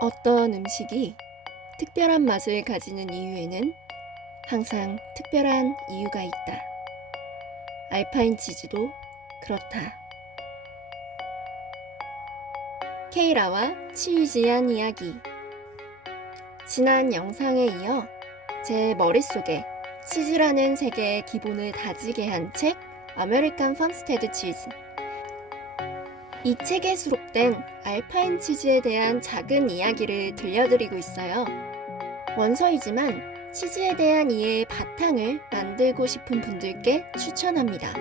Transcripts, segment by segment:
어떤 음식이 특별한 맛을 가지는 이유에는 항상 특별한 이유가 있다. 알파인 치즈도 그렇다. 케이라와 치즈한 이야기. 지난 영상에 이어 제 머릿속에 치즈라는 세계의 기본을 다지게 한 책 아메리칸 팜스테드 치즈. 이 책에 수록된 알파인 치즈에 대한 작은 이야기를 들려드리고 있어요. 원서이지만 치즈에 대한 이해의 바탕을 만들고 싶은 분들께 추천합니다.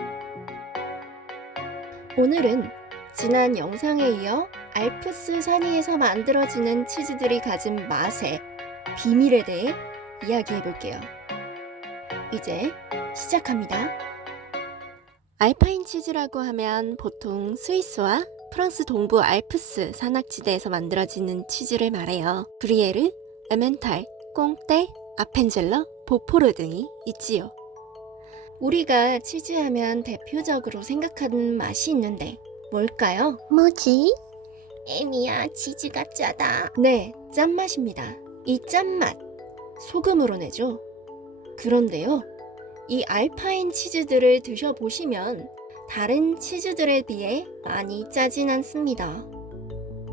오늘은 지난 영상에 이어 알프스 산위에서 만들어지는 치즈들이 가진 맛의 비밀에 대해 이야기해 볼게요. 이제 시작합니다. 알파인 치즈라고 하면 보통 스위스와 프랑스 동부 알프스 산악지대에서 만들어지는 치즈를 말해요. 브리에르, 에멘탈, 꽁떼, 아펜젤러, 보포르 등이 있지요. 우리가 치즈하면 대표적으로 생각하는 맛이 있는데 뭘까요? 뭐지? 애미야, 치즈가 짜다. 네, 짠맛입니다. 이 짠맛, 소금으로 내죠. 그런데요, 이 알파인 치즈들을 드셔보시면 다른 치즈들에 비해 많이 짜진 않습니다.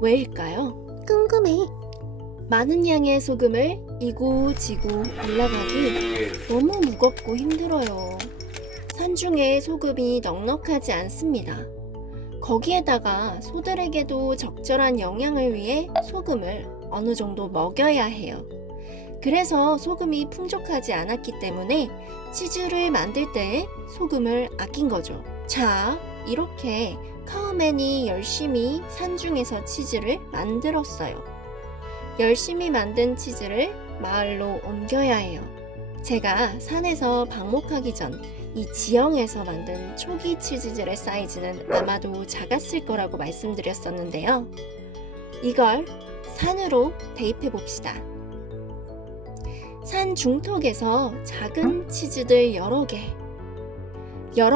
왜일까요? 궁금해. 많은 양의 소금을 이고지고 올라가기 너무 무겁고 힘들어요. 산중에 소금이 넉넉하지 않습니다. 거기에다가 소들에게도 적절한 영양을 위해 소금을 어느 정도 먹여야 해요. 그래서 소금이 풍족하지 않았기 때문에 치즈를 만들 때 소금을 아낀 거죠. 자, 이렇게 카우맨이 열심히 산중에서 치즈를 만들었어요. 열심히 만든 치즈를 마을로 옮겨야 해요. 제가 산에서 방목하기 전 이 지형에서 만든 초기 치즈들의 사이즈는 아마도 작았을 거라고 말씀드렸었는데요. 이걸 산으로 대입해 봅시다. 산 중턱에서 작은 치즈들 여러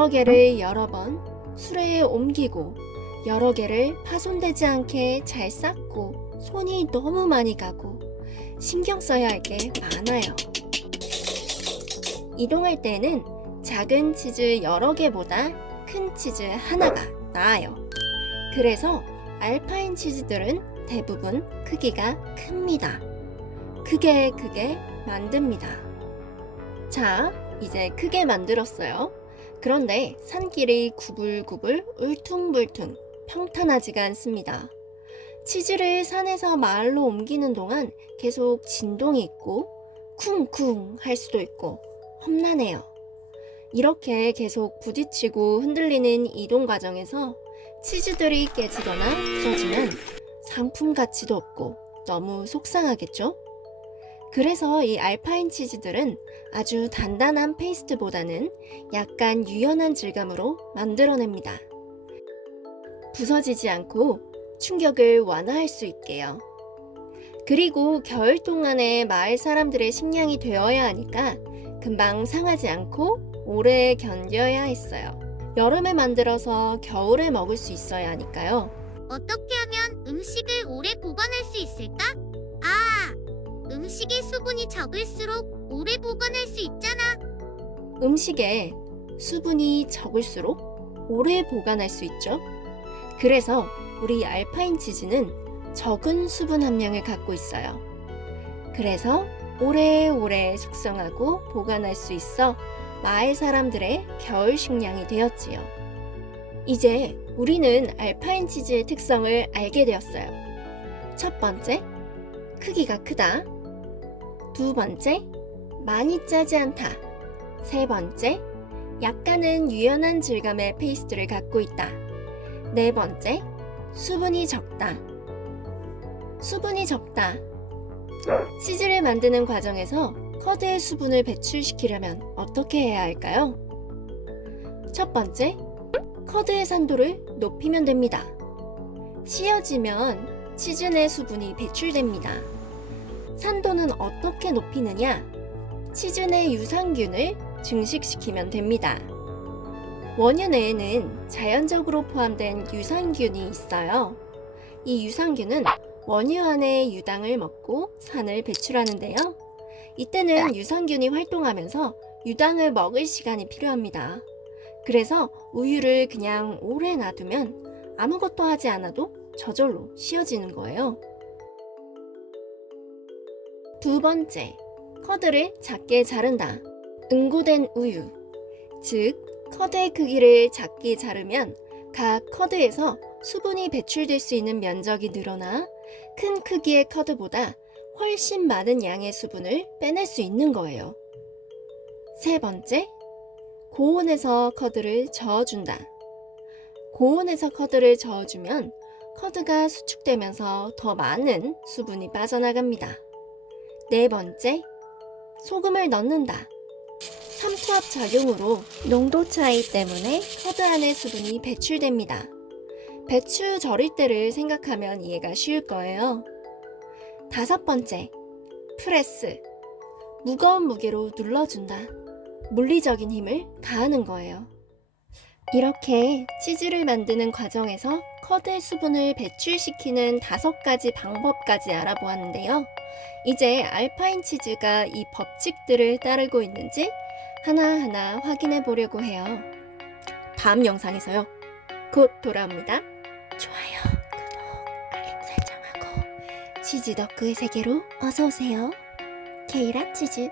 개를 여러 번 수레에 옮기고 여러 개를 파손되지 않게 잘 쌓고 손이 너무 많이 가고 신경 써야 할 게 많아요. 이동할 때는 작은 치즈 여러 개보다 큰 치즈 하나가 나아요. 그래서 알파인 치즈들은 대부분 크기가 큽니다. 크게 만듭니다. 자, 이제 크게 만들었어요. 그런데 산길이 구불구불 울퉁불퉁 평탄하지가 않습니다. 치즈를 산에서 마을로 옮기는 동안 계속 진동이 있고 쿵쿵 할 수도 있고 험난해요. 이렇게 계속 부딪히고 흔들리는 이동 과정에서 치즈들이 깨지거나 부서지면 상품 가치도 없고 너무 속상하겠죠? 그래서 이 알파인 치즈들은 아주 단단한 페이스트보다는 약간 유연한 질감으로 만들어냅니다. 부서지지 않고 충격을 완화할 수 있게요. 그리고 겨울 동안에 마을 사람들의 식량이 되어야 하니까 금방 상하지 않고 오래 견뎌야 했어요. 여름에 만들어서 겨울에 먹을 수 있어야 하니까요. 어떻게 하면 음식을 오래 보관할 수 있을까? 음식의 수분이 적을수록 오래 보관할 수 있잖아. 음식에 수분이 적을수록 오래 보관할 수 있죠. 그래서 우리 알파인 치즈는 적은 수분 함량을 갖고 있어요. 그래서 오래오래 숙성하고 보관할 수 있어 마을 사람들의 겨울 식량이 되었지요. 이제 우리는 알파인 치즈의 특성을 알게 되었어요. 첫 번째, 크기가 크다. 두 번째, 많이 짜지 않다. 세 번째, 약간은 유연한 질감의 페이스트를 갖고 있다. 네 번째, 수분이 적다. 수분이 적다. 치즈를 만드는 과정에서 커드의 수분을 배출시키려면 어떻게 해야 할까요? 첫 번째, 커드의 산도를 높이면 됩니다. 씌어지면 치즈 내 수분이 배출됩니다. 산도는 어떻게 높이느냐? 치즈 내 유산균을 증식시키면 됩니다. 원유 내에는 자연적으로 포함된 유산균이 있어요. 이 유산균은 원유 안에 유당을 먹고 산을 배출하는데요. 이때는 유산균이 활동하면서 유당을 먹을 시간이 필요합니다. 그래서 우유를 그냥 오래 놔두면 아무것도 하지 않아도 저절로 씌어지는 거예요. 두 번째, 커드를 작게 자른다. 응고된 우유, 즉 커드의 크기를 작게 자르면 각 커드에서 수분이 배출될 수 있는 면적이 늘어나 큰 크기의 커드보다 훨씬 많은 양의 수분을 빼낼 수 있는 거예요. 세 번째, 고온에서 커드를 저어준다. 고온에서 커드를 저어주면 커드가 수축되면서 더 많은 수분이 빠져나갑니다. 네 번째, 소금을 넣는다. 삼투압 작용으로 농도 차이 때문에 커드 안의 수분이 배출됩니다. 배추 절일 때를 생각하면 이해가 쉬울 거예요. 다섯 번째, 프레스. 무거운 무게로 눌러준다. 물리적인 힘을 가하는 거예요. 이렇게 치즈를 만드는 과정에서 커드의 수분을 배출시키는 5가지 방법까지 알아보았는데요. 이제 알파인 치즈가 이 법칙들을 따르고 있는지 하나하나 확인해 보려고 해요. 다음 영상에서요. 곧 돌아옵니다. 좋아요, 구독, 알림 설정하고 치즈 덕후의 세계로 어서오세요. 케이라 치즈.